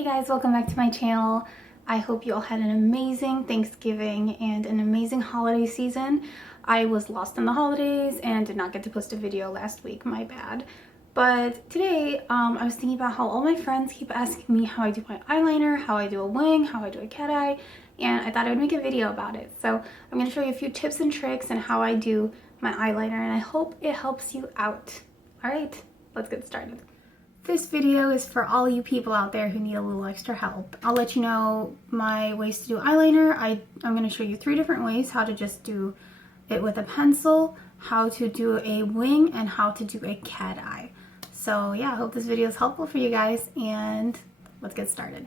Hey guys, welcome back to my channel. I hope you all had an amazing Thanksgiving and an amazing holiday season. I was lost in the holidays and did not get to post a video last week, my bad. But today, I was thinking about how all my friends keep asking me how I do my eyeliner, how I do a wing, how I do a cat eye, and I thought I would make a video about it. So I'm going to show you a few tips and tricks and how I do my eyeliner, and I hope it helps you out. Alright, let's get started. This video is for all you people out there who need a little extra help. I'll let you know my ways to do eyeliner. I'm going to show you 3 different ways: how to just do it with a pencil, how to do a wing, and how to do a cat eye. So yeah, I hope this video is helpful for you guys, and let's get started.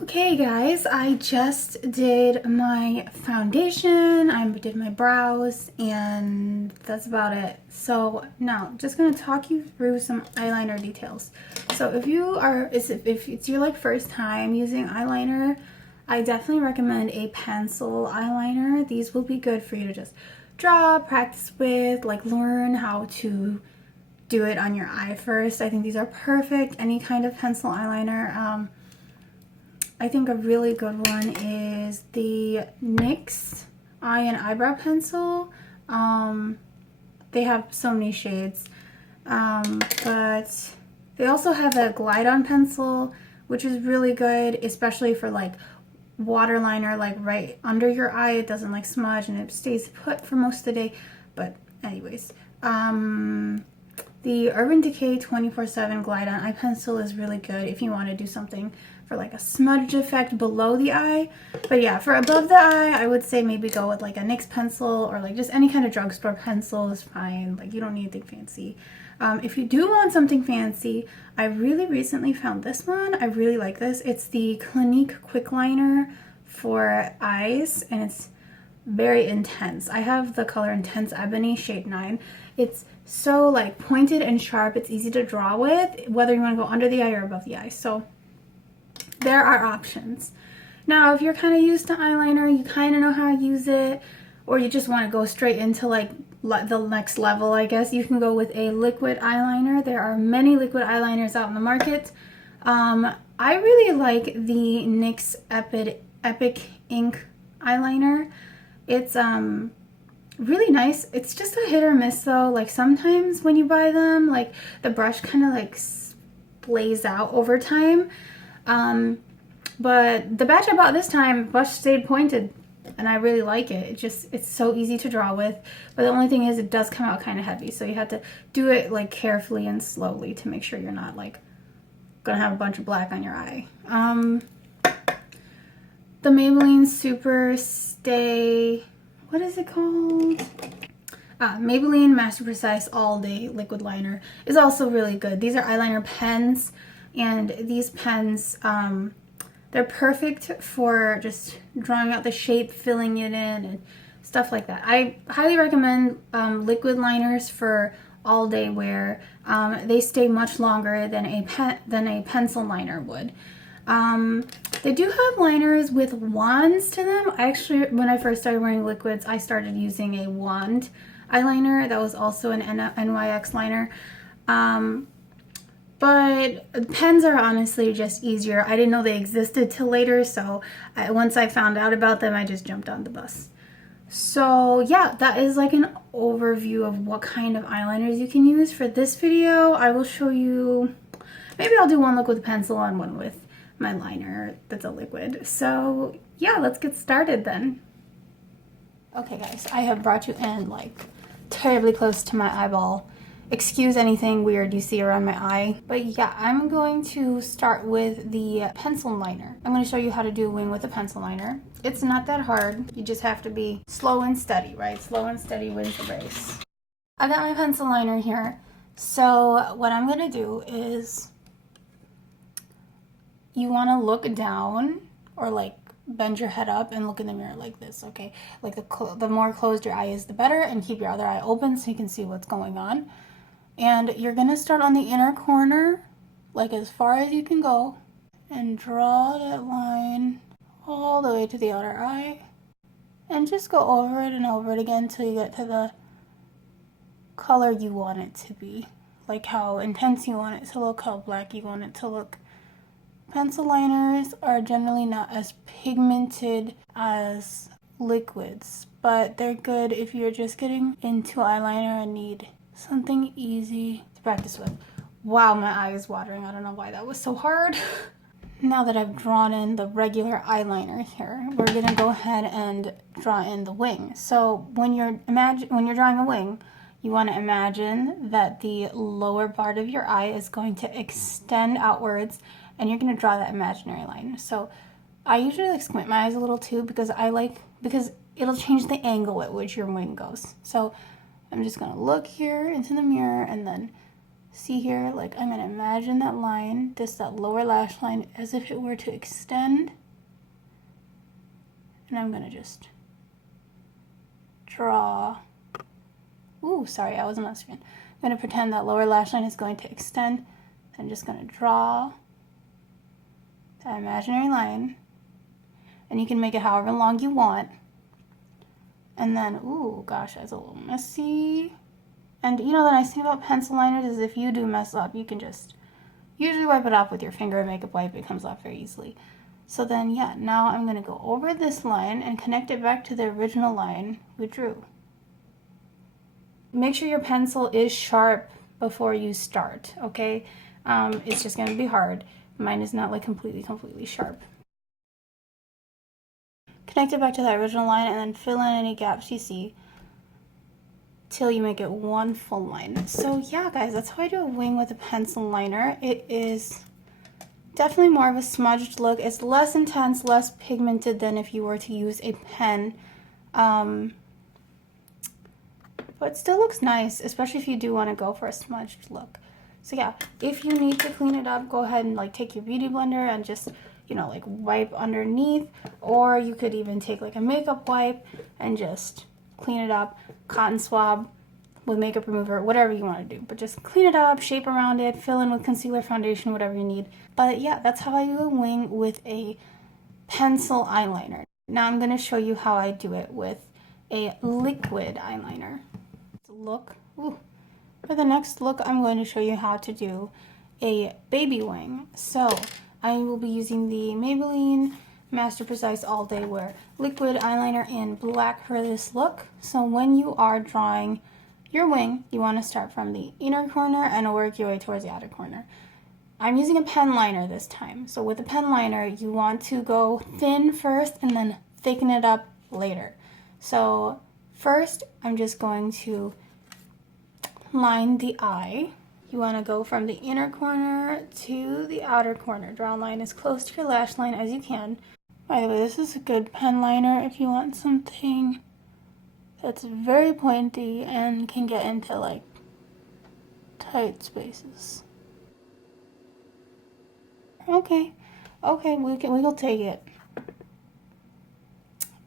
Okay guys, I just did my foundation, I did my brows, and that's about it. So now I'm just going to talk you through some eyeliner details. So if it's your first time using eyeliner, I definitely recommend a pencil eyeliner. These will be good for you to just draw, practice with, learn how to do it on your eye first. I think these are perfect. Any kind of pencil eyeliner. I think a really good one is the NYX Eye and Eyebrow pencil. They have so many shades, but they also have a glide-on pencil, which is really good, especially for waterliner, right under your eye. It doesn't smudge and it stays put for most of the day. But anyways, the Urban Decay 24/7 glide-on eye pencil is really good if you want to do something for a smudge effect below the eye. But yeah, for above the eye, I would say maybe go with a NYX pencil, or just any kind of drugstore pencil is fine. You don't need anything fancy. If you do want something fancy, I really recently found this one. I really like this. It's the Clinique quickliner for eyes, and it's very intense. I have the color Intense Ebony shade 9. It's so pointed and sharp. It's easy to draw with, whether you want to go under the eye or above the eye. So there are options. Now, if you're kind of used to eyeliner, you kind of know how to use it, or you just want to go straight into the next level, I guess, you can go with a liquid eyeliner. There are many liquid eyeliners out in the market. I really like the NYX Epic Ink Eyeliner. It's really nice. It's just a hit or miss though. Sometimes when you buy them, the brush kind of splays out over time. But the batch I bought this time, brush stayed pointed, and I really like it. It's so easy to draw with, but the only thing is it does come out kind of heavy, so you have to do it carefully and slowly to make sure you're not gonna have a bunch of black on your eye. The Maybelline Super Stay, what is it called? Maybelline Master Precise All Day Liquid Liner is also really good. These are eyeliner pens, and these pens, they're perfect for just drawing out the shape, filling it in, and stuff like that. I highly recommend liquid liners for all day wear. They stay much longer than a pencil liner would. They do have liners with wands to them. When I first started wearing liquids, I started using a wand eyeliner that was also an NYX liner. But pens are honestly just easier. I didn't know they existed till later, so once I found out about them, I just jumped on the bus. So yeah, that is an overview of what kind of eyeliners you can use. For this video, I will show you, maybe I'll do one look with a pencil and one with my liner that's a liquid. So yeah, let's get started then. Okay guys, I have brought you in terribly close to my eyeball. Excuse anything weird you see around my eye. But yeah, I'm going to start with the pencil liner. I'm going to show you how to do a wing with a pencil liner. It's not that hard. You just have to be slow and steady, right? Slow and steady wins the race. I got my pencil liner here. So what I'm going to do is, you want to look down, or bend your head up and look in the mirror like this, okay? The more closed your eye is, the better, and keep your other eye open so you can see what's going on. And you're gonna start on the inner corner, as far as you can go, and draw that line all the way to the outer eye, and just go over it and over it again until you get to the color you want it to be, how intense you want it to look, how black you want it to look. Pencil liners are generally not as pigmented as liquids, but they're good if you're just getting into eyeliner and need something easy to practice with. Wow, my eye is watering. I don't know why that was so hard. Now that I've drawn in the regular eyeliner here, we're gonna go ahead and draw in the wing. So when you're drawing a wing, you want to imagine that the lower part of your eye is going to extend outwards, and you're going to draw that imaginary line. So I usually like squint my eyes a little too because it'll change the angle at which your wing goes. So I'm just going to look here into the mirror and then see here, like I'm going to imagine that line, that lower lash line, as if it were to extend. And I'm going to just draw. Ooh, sorry, I wasn't on screen. I'm going to pretend that lower lash line is going to extend. I'm just going to draw that imaginary line. And you can make it however long you want. And then, ooh, gosh, that's a little messy. And you know, the nice thing about pencil liners is if you do mess up, you can just usually wipe it off with your finger and makeup wipe. It comes off very easily. So then, yeah, now I'm going to go over this line and connect it back to the original line we drew. Make sure your pencil is sharp before you start, okay? It's just gonna be hard. Mine is not like completely sharp. Connect it back to that original line and then fill in any gaps you see till you make it one full line. So yeah, guys, that's how I do a wing with a pencil liner. It is definitely more of a smudged look. It's less intense, less pigmented than if you were to use a pen. But it still looks nice, especially if you do want to go for a smudged look. So yeah, if you need to clean it up, go ahead and like take your beauty blender and just, you know, like wipe underneath, or you could even take like a makeup wipe and just clean it up, cotton swab with makeup remover, whatever you want to do. But just clean it up, shape around it, fill in with concealer, foundation, whatever you need. But yeah, that's how I do a wing with a pencil eyeliner. Now I'm going to show you how I do it with a liquid eyeliner. Look. Ooh. For the next look, I'm going to show you how to do a baby wing. So I will be using the Maybelline Master Precise All Day Wear Liquid Eyeliner in black for this look. So when you are drawing your wing, you want to start from the inner corner and work your way towards the outer corner. I'm using a pen liner this time. So with a pen liner, you want to go thin first and then thicken it up later. So first, I'm just going to line the eye. You want to go from the inner corner to the outer corner. Draw a line as close to your lash line as you can. By the way, this is a good pen liner if you want something that's very pointy and can get into like tight spaces. Okay, we'll take it.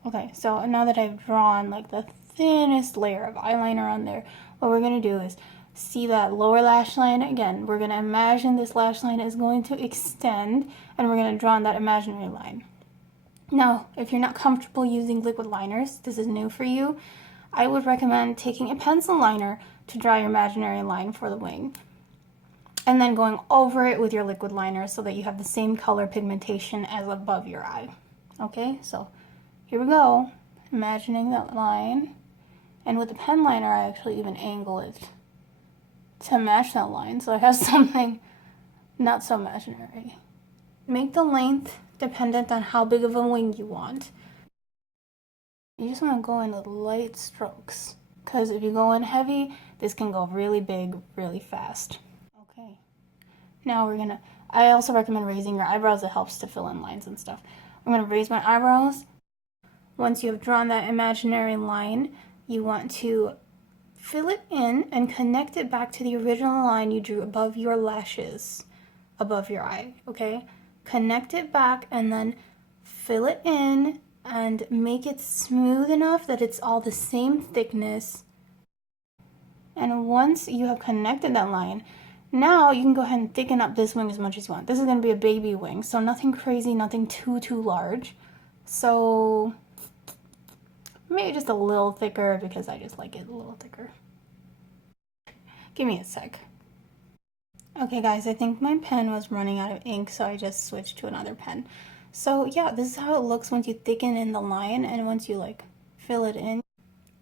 Okay, so now that I've drawn like the thinnest layer of eyeliner on there, what we're going to do is see that lower lash line again. We're going to imagine this lash line is going to extend, and we're going to draw on that imaginary line. Now, if you're not comfortable using liquid liners, this is new for you, I would recommend taking a pencil liner to draw your imaginary line for the wing, and then going over it with your liquid liner so that you have the same color pigmentation as above your eye. Okay, so here we go, imagining that line. And with the pen liner, I actually even angle it to match that line, so I have something not so imaginary. Make the length dependent on how big of a wing you want. You just want to go in with light strokes, because if you go in heavy, this can go really big, really fast. Okay, now I also recommend raising your eyebrows. It helps to fill in lines and stuff. I'm going to raise my eyebrows. Once you have drawn that imaginary line, you want to fill it in and connect it back to the original line you drew above your lashes, above your eye, okay? Connect it back and then fill it in and make it smooth enough that it's all the same thickness. And once you have connected that line, now you can go ahead and thicken up this wing as much as you want. This is going to be a baby wing, so nothing crazy, nothing too large. So maybe just a little thicker because I just like it a little thicker. Give me a sec. Okay guys, I think my pen was running out of ink, so I just switched to another pen. So yeah, this is how it looks once you thicken in the line and once you like fill it in.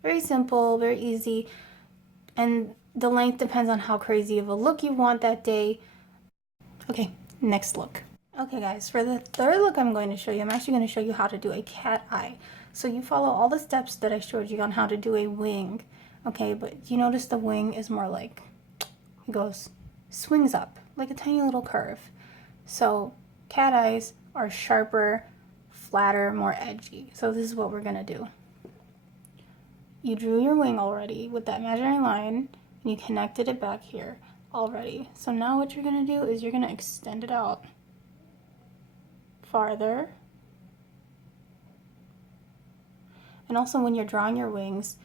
Very simple, very easy, and the length depends on how crazy of a look you want that day. Okay, next look. Okay guys, for the third look I'm going to show you, I'm actually going to show you how to do a cat eye. So you follow all the steps that I showed you on how to do a wing, okay, but you notice the wing is more like, it goes, swings up, like a tiny little curve. So cat eyes are sharper, flatter, more edgy. So this is what we're going to do. You drew your wing already with that imaginary line, and you connected it back here already. So now what you're going to do is you're going to extend it out farther. And also when you're drawing your wings,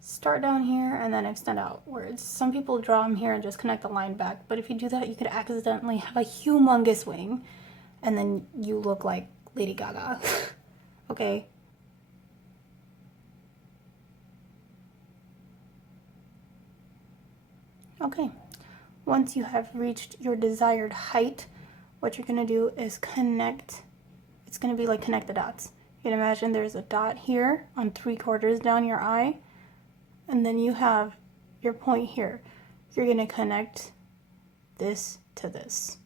start down here and then extend outwards. Some people draw them here and just connect the line back, but if you do that, you could accidentally have a humongous wing, and then you look like Lady Gaga. Okay? Okay. Once you have reached your desired height, what you're going to do is connect. It's going to be like connect the dots. You can imagine there's a dot here on 3/4 down your eye, and then you have your point here. You're going to connect this to this.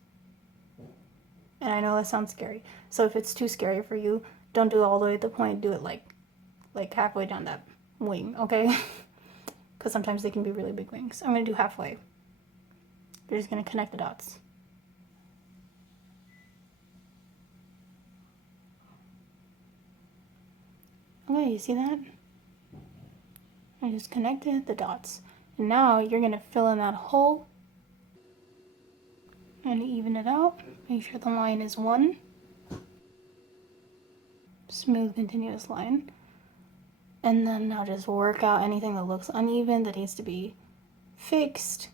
And I know that sounds scary. So if it's too scary for you, don't do it all the way to the point. Do it like halfway down that wing, okay? Because sometimes they can be really big wings. I'm going to do halfway. You're just going to connect the dots. Okay, you see that? I just connected the dots. And now you're going to fill in that hole and even it out. Make sure the line is one. Smooth, continuous line. And then now just work out anything that looks uneven, that needs to be fixed.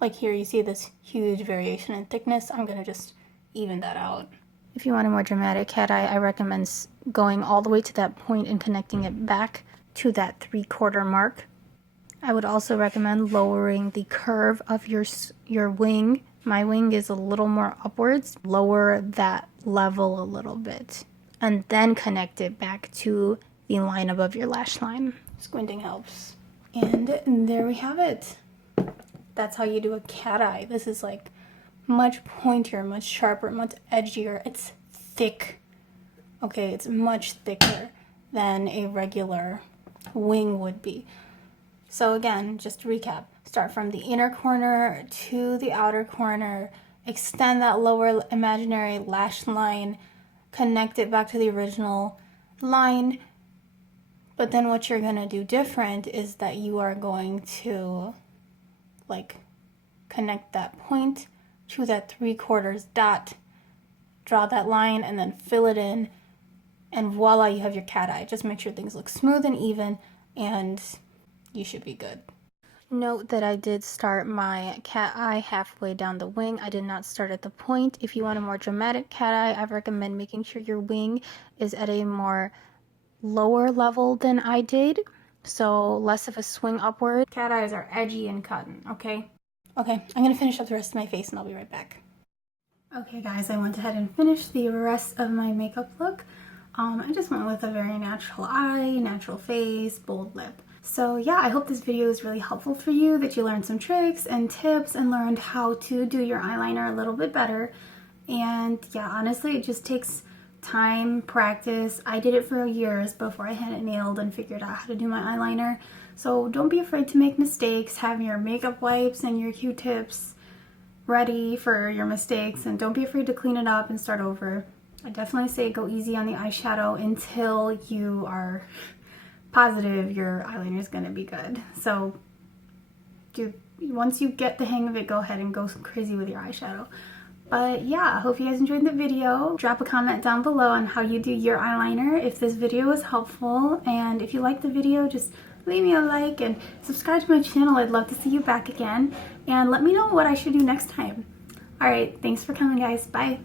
Like here, you see this huge variation in thickness. I'm going to just even that out. If you want a more dramatic cat eye, I recommend going all the way to that point and connecting it back to that 3/4 mark. I would also recommend lowering the curve of your wing. My wing is a little more upwards. Lower that level a little bit. And then connect it back to the line above your lash line. Squinting helps. And there we have it. That's how you do a cat eye. This is like much pointier, much sharper, much edgier. It's thick. Okay, it's much thicker than a regular wing would be. So again, just to recap, start from the inner corner to the outer corner, extend that lower imaginary lash line, connect it back to the original line. But then what you're gonna do different is that you are going to like connect that point to that 3/4 dot, draw that line, and then fill it in, and voila, you have your cat eye. Just make sure things look smooth and even, and you should be good. Note that I did start my cat eye halfway down the wing. I did not start at the point. If you want a more dramatic cat eye, I recommend making sure your wing is at a more lower level than I did, so less of a swing upward. Cat eyes are edgy and cotton, okay? Okay, I'm gonna finish up the rest of my face and I'll be right back. Okay guys, I went ahead and finished the rest of my makeup look. I just went with a very natural eye, natural face, bold lip. So yeah, I hope this video is really helpful for you, that you learned some tricks and tips and learned how to do your eyeliner a little bit better. And yeah, honestly, it just takes time, practice. I did it for years before I had it nailed and figured out how to do my eyeliner. So don't be afraid to make mistakes. Have your makeup wipes and your Q-tips ready for your mistakes, and don't be afraid to clean it up and start over. I definitely say go easy on the eyeshadow until you are positive your eyeliner is going to be good. So once you get the hang of it, go ahead and go crazy with your eyeshadow. But yeah, I hope you guys enjoyed the video. Drop a comment down below on how you do your eyeliner if this video was helpful. And if you liked the video, just leave me a like and subscribe to my channel. I'd love to see you back again. And let me know what I should do next time. Alright, thanks for coming guys. Bye.